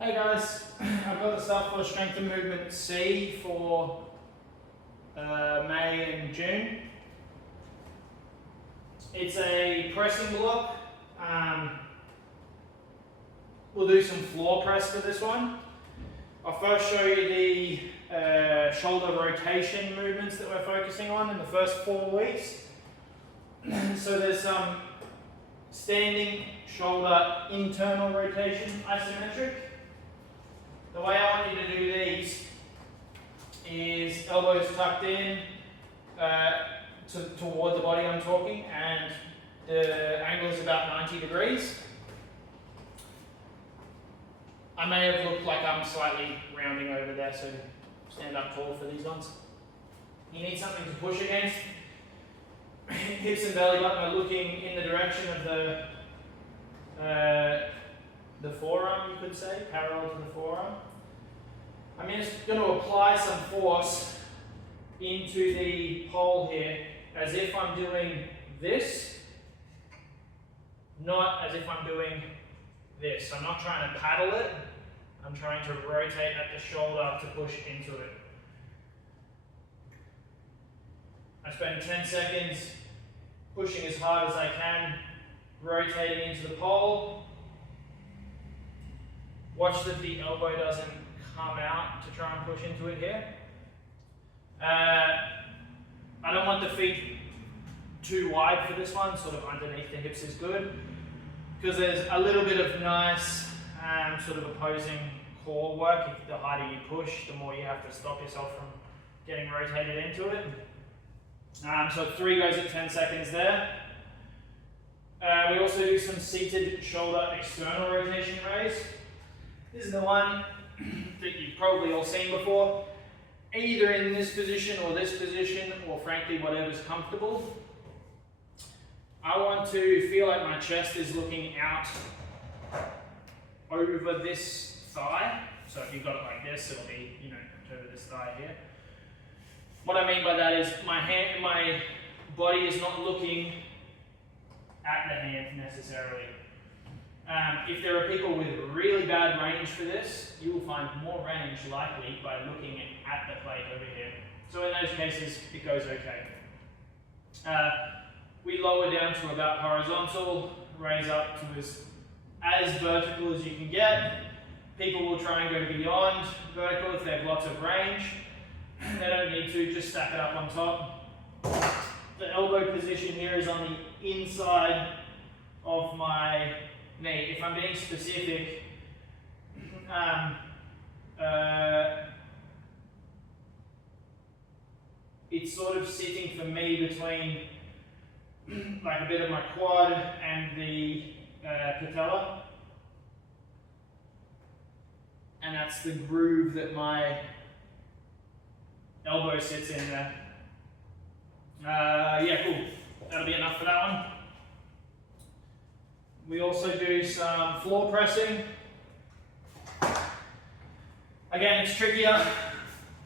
Hey guys, I've got the stuff for Strength and Movement C for May and June. It's a pressing block. We'll do some floor press for this one. I'll first show you the shoulder rotation movements that we're focusing on in the first 4 weeks. So there's some standing shoulder internal rotation isometric. The way I want you to do these is elbows tucked in toward the body I'm talking, and the angle is about 90 degrees. I may have looked like I'm slightly rounding over there, so stand up tall for these ones. You need something to push against. Hips and belly button are looking in the direction of the forearm, you could say, parallel to the forearm. I'm just going to apply some force into the pole here as if I'm doing this, not as if I'm doing this. I'm not trying to paddle it, I'm trying to rotate at the shoulder to push into it. I spend 10 seconds pushing as hard as I can, rotating into the pole. Watch that the elbow doesn't come out to try and push into it here. I don't want the feet too wide for this one, sort of underneath the hips is good, because there's a little bit of nice sort of opposing core work. If the harder you push, the more you have to stop yourself from getting rotated into it. So 3 goes at 10 seconds there. We also do some seated shoulder external rotation raise. This is the one that you've probably all seen before, either in this position or this position, or frankly whatever's comfortable. I want to feel like my chest is looking out over this thigh. So if you've got it like this, it'll be, over this thigh here. What I mean by that is my body is not looking at the hand necessarily. If there are people with really bad range for this, you will find more range likely by looking at the plate over here. So in those cases, it goes okay. We lower down to about horizontal, raise up to as vertical as you can get. People will try and go beyond vertical if they have lots of range. They don't need to, just stack it up on top. The elbow position here is on the inside of my knee. If I'm being specific, it's sort of sitting for me between like a bit of my quad and the patella, and that's the groove that my elbow sits in there. Yeah, cool. That'll be enough for that one. We also do some floor pressing. Again, it's trickier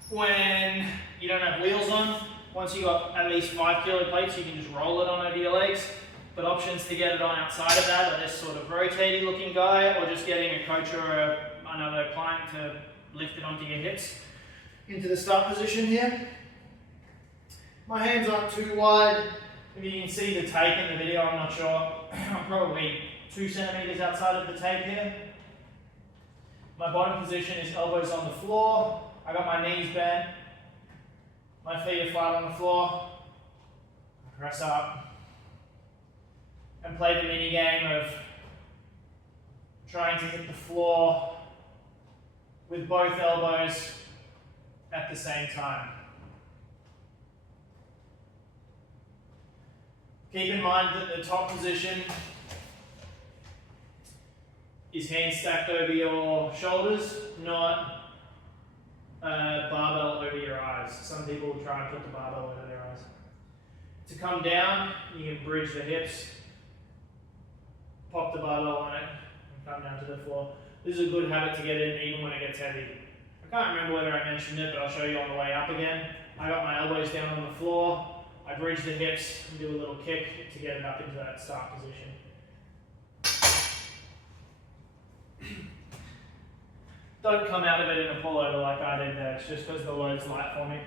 when you don't have wheels on. Once you've got at least 5 kilo plates, you can just roll it on over your legs. But options to get it on outside of that are this sort of rotating looking guy, or just getting a coach or another client to lift it onto your hips into the start position here. My hands aren't too wide. If you can see the tape in the video, I'm not sure. I'm probably 2 centimeters outside of the tape here. My bottom position is elbows on the floor. I got my knees bent. My feet are flat on the floor. Press up. And play the mini game of trying to hit the floor with both elbows at the same time. Keep in mind that the top position is hands stacked over your shoulders, not barbell over your eyes. Some people will try and put the barbell over their eyes. To come down, you can bridge the hips, pop the barbell on it, and come down to the floor. This is a good habit to get in even when it gets heavy. I can't remember whether I mentioned it, but I'll show you on the way up again. I got my elbows down on the floor. I bridge the hips and do a little kick to get it up into that start position. don't come out of it in a pullover like I did there. It's just because the load's light for me.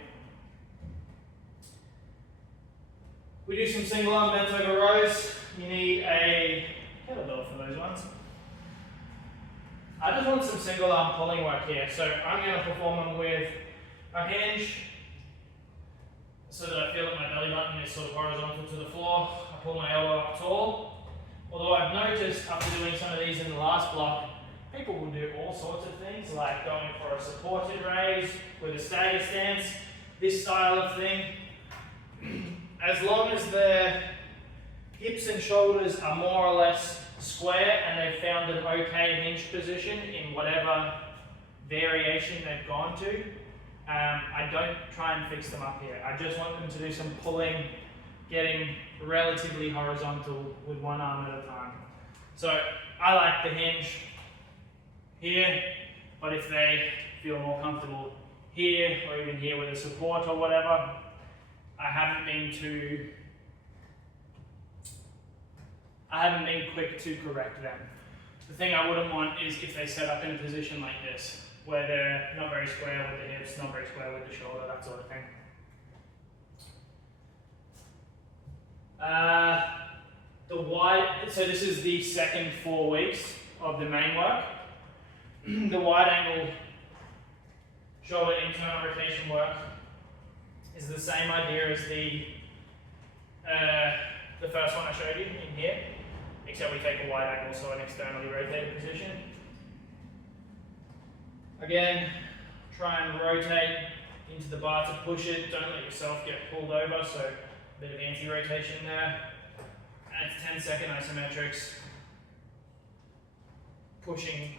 We do some single arm bent over rows. You need a kettlebell for those ones. I just want some single arm pulling work here. So I'm going to perform them with a hinge so that I feel that my belly button is sort of horizontal to the floor. I pull my elbow up tall. Although I've noticed after doing some of these in the last block, people will do all sorts of things like going for a supported raise with a stagger stance, this style of thing. As long as their hips and shoulders are more or less square and they've found an okay hinge position in whatever variation they've gone to, I don't try and fix them up here. I just want them to do some pulling, getting relatively horizontal with one arm at a time. So I like the hinge here, but if they feel more comfortable here or even here with a support or whatever, I haven't been quick to correct them. The thing I wouldn't want is if they set up in a position like this, where they're not very square with the hips, not very square with the shoulder, that sort of thing. So this is the second 4 weeks of the main work. The wide angle shoulder internal rotation work is the same idea as the first one I showed you in here, except we take a wide angle, so an externally rotated position. Again, try and rotate into the bar to push it. Don't let yourself get pulled over, so a bit of anti-rotation there. And it's 10-second isometrics, pushing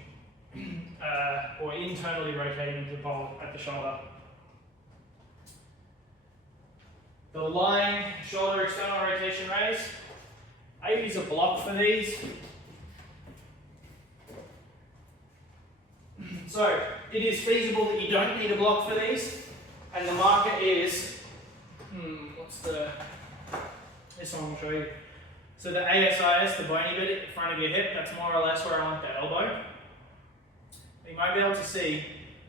or internally rotating into the pole at the shoulder. The lying shoulder external rotation raise. I use a block for these. So it is feasible that you don't need a block for these, and the marker is, this one I'll show you. So the ASIS, the bony bit in front of your hip, that's more or less where I want the elbow. You might be able to see,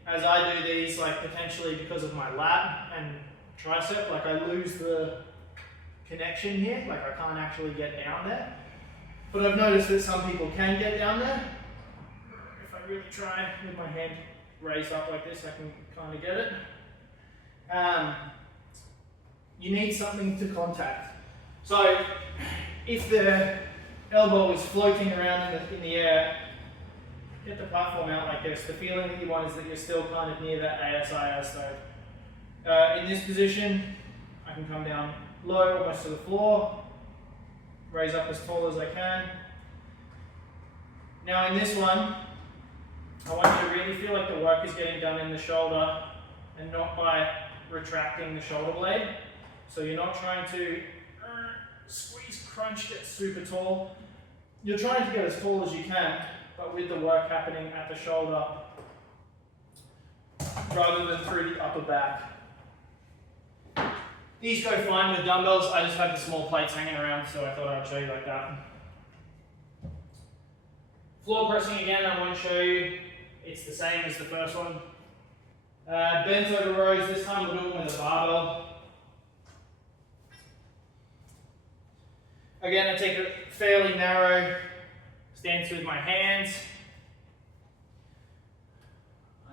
as I do these, like potentially because of my lat and tricep, like I lose the connection here, like I can't actually get down there. But I've noticed that some people can get down there. If I really try with my hand raised up like this, I can kind of get it. You need something to contact. So if the elbow is floating around in the air, get the platform out like this. The feeling that you want is that you're still kind of near that ASIS though. In this position, I can come down low, almost to the floor, raise up as tall as I can. Now in this one, I want you to really feel like the work is getting done in the shoulder and not by retracting the shoulder blade. So you're not trying to squeeze, crunch, get super tall. You're trying to get as tall as you can, but with the work happening at the shoulder rather than through the upper back. These go fine with dumbbells. I just have the small plates hanging around, so I thought I'd show you like that. Floor pressing again, I won't show you. It's the same as the first one. Bent over rows, this time we'll do them with a barbell. Again, I take a fairly narrow stance with my hands.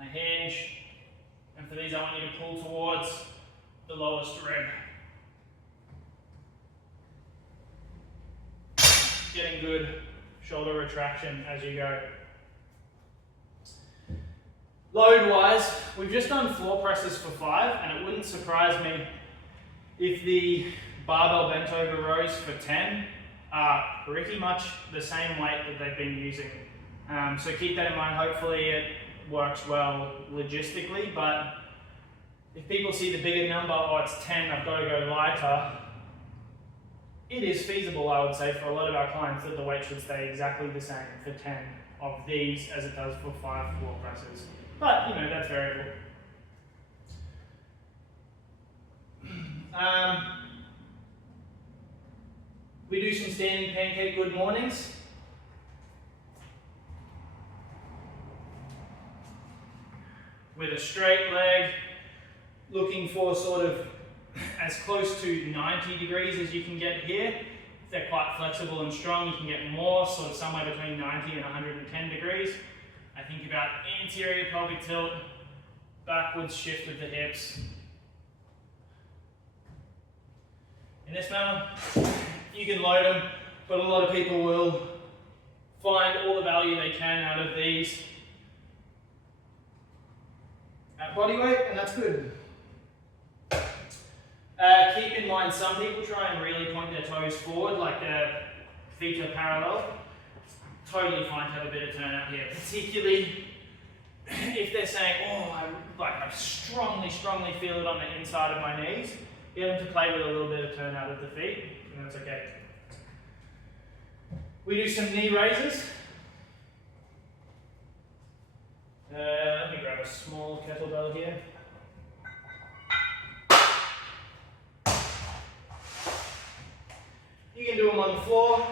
I hinge, and for these I want you to pull towards the lowest rib. Getting good shoulder retraction as you go. Load-wise, we've just done floor presses for 5, and it wouldn't surprise me if the barbell bent over rows for 10 are pretty much the same weight that they've been using. So keep that in mind. Hopefully it works well logistically, but if people see the bigger number, oh it's 10, I've got to go lighter, it is feasible, I would say, for a lot of our clients that the weight should stay exactly the same for 10 of these as it does for 5 floor presses. But, you know, that's variable. We do some standing pancake good mornings. with a straight leg, looking for sort of as close to 90 degrees as you can get here. If they're quite flexible and strong, you can get more, sort of somewhere between 90 and 110 degrees. I think about anterior pelvic tilt, backwards shift of the hips. In this manner, you can load them, but a lot of people will find all the value they can out of these at body weight, and that's good. Keep in mind, some people try and really point their toes forward, like their feet are parallel. Totally fine to have a bit of turnout here, particularly if they're saying, oh, I strongly feel it on the inside of my knees. Get them to play with a little bit of turnout of the feet, and that's okay. We do some knee raises. Let me grab a small kettlebell here. You can do them on the floor,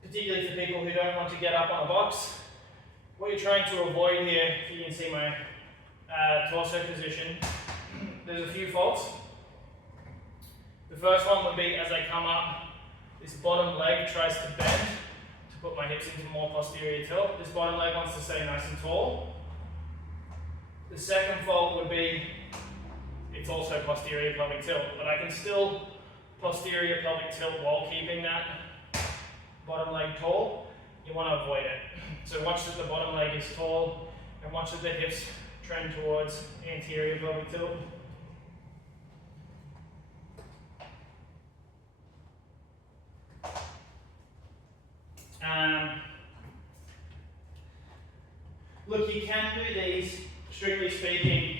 particularly for people who don't want to get up on a box. What you're trying to avoid here, if you can see my torso position, there's a few faults. The first one would be as I come up, this bottom leg tries to bend to put my hips into more posterior tilt. This bottom leg wants to stay nice and tall. The second fault would be it's also posterior pelvic tilt, but I can still posterior pelvic tilt while keeping that bottom leg tall. You want to avoid it. So watch that the bottom leg is tall and watch that the hips trend towards anterior pelvic tilt. Look, you can do these, strictly speaking,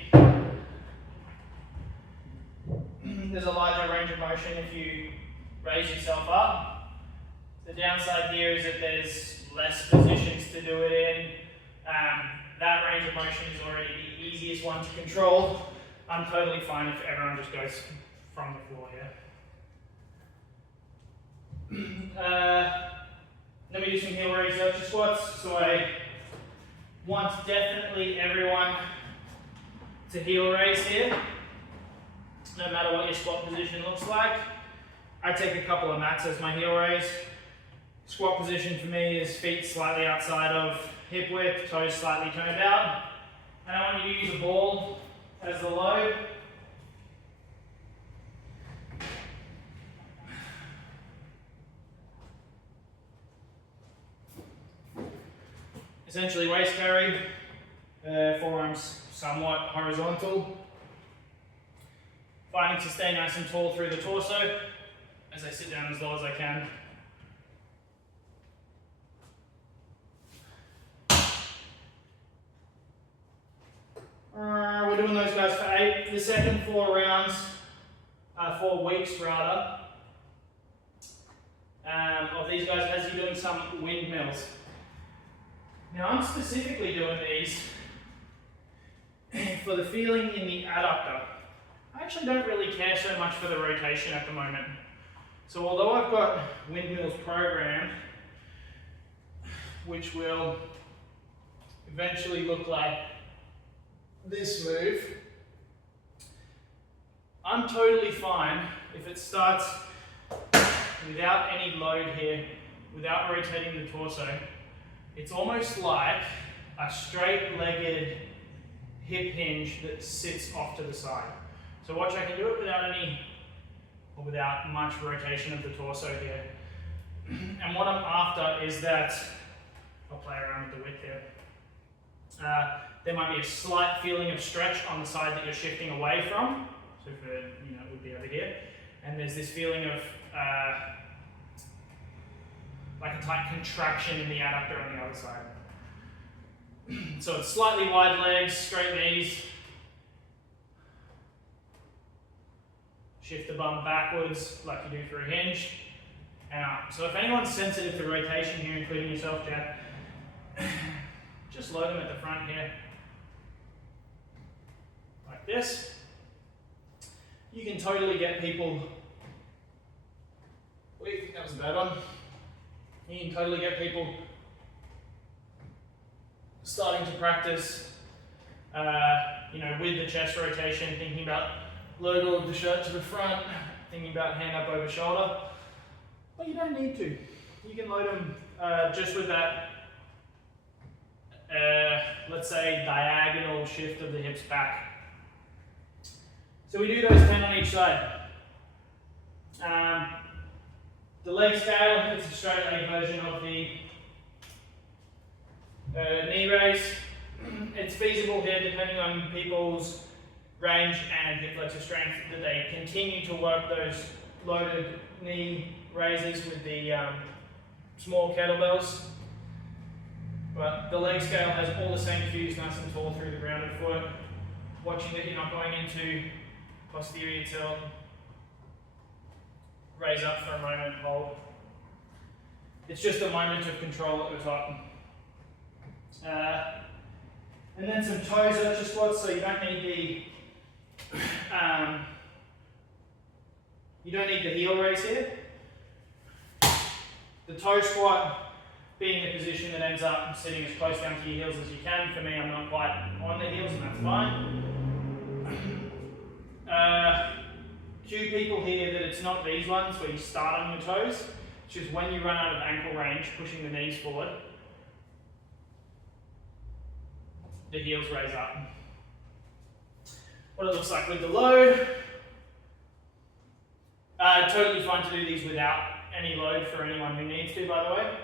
there's a larger range of motion if you raise yourself up. The downside here is that there's less positions to do it in. That range of motion is already the easiest one to control. I'm totally fine if everyone just goes from the floor here. Let me do some heel raise archer squats. So I want definitely everyone to heel raise here, no matter what your squat position looks like. I take a couple of mats as my heel raise. Squat position for me is feet slightly outside of hip width, toes slightly turned out. And I want you to use a ball as the load. Essentially waist carry, forearms somewhat horizontal. Fighting to stay nice and tall through the torso as I sit down as low as I can. We're doing those guys for 8. The second 4 rounds, 4 weeks rather, of these guys has you doing some windmills. Now I'm specifically doing these for the feeling in the adductor. I actually don't really care so much for the rotation at the moment. So although I've got windmills programmed, which will eventually look like this move, I'm totally fine if it starts without any load here, without rotating the torso. It's almost like a straight-legged hip hinge that sits off to the side. So watch, I can do it without much rotation of the torso here. And what I'm after is that, I'll play around with the width here. There might be a slight feeling of stretch on the side that you're shifting away from. So for, it would be over here. And there's this feeling of like a tight contraction in the adductor on the other side. So it's slightly wide legs, straight knees. Shift the bum backwards like you do for a hinge, and up. So if anyone's sensitive to rotation here, including yourself, Jack, just load them at the front here, like this. You can totally get people, what do you think that was a bad one? You can totally get people starting to practice with the chest rotation, thinking about logo of the shirt to the front, thinking about hand up over shoulder. But you don't need to. You can load them just with that, let's say, diagonal shift of the hips back. So we do those 10 on each side. The leg scale, it's a straight leg version of the knee raise. It's feasible here, depending on people's range and hip flexor strength, that they continue to work those loaded knee raises with the small kettlebells. But the leg scale has all the same cues, nice and tall through the grounded foot. Watching that you're not going into posterior tilt. Raise up for a moment, hold. It's just a moment of control at the top. And then some toes archer squats, so you don't need the heel raise here. The toe squat being the position that ends up sitting as close down to your heels as you can. For me, I'm not quite on the heels, and that's fine. Cue people here that it's not these ones where you start on your toes. It's just when you run out of ankle range, pushing the knees forward, the heels raise up. What it looks like with the load. Totally fine to do these without any load for anyone who needs to, by the way.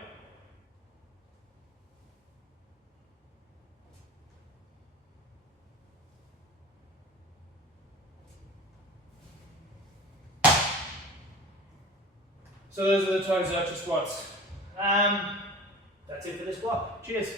So those are the toes archer squats. That's it for this block. Cheers.